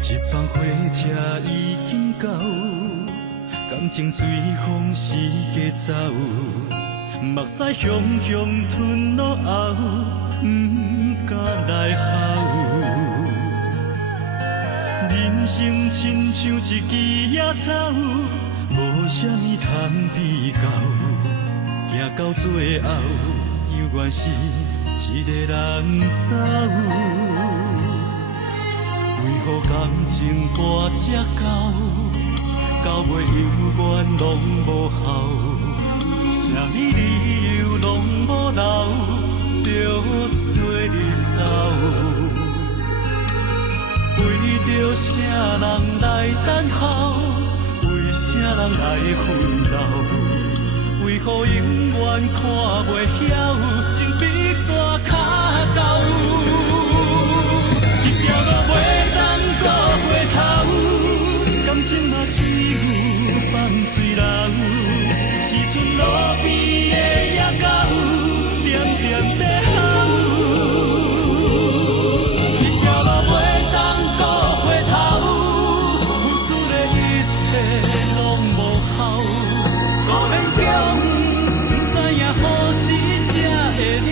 一班火车已经到，感情随风时加走，目屎汹汹吞落后，不敢来后。人生亲像一枝野草，无啥物通比较，行到最后，犹原是一个人走。为何感情大只到，到尾犹原拢无效？啥物理由拢无留，着做你走。为着啥人来等候？为啥人来奋斗？为何永远看袂晓？情比纸卡厚，一条路袂当搁回头，感情嘛只有放水流，一寸路边的野狗，点点在吼。一条路袂当搁回头，付出的一切拢无效，孤恋中不知影何时才会了。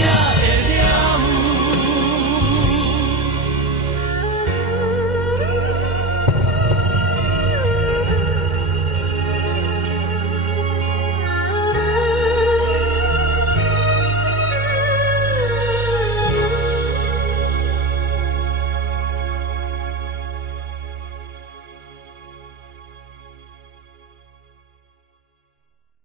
家。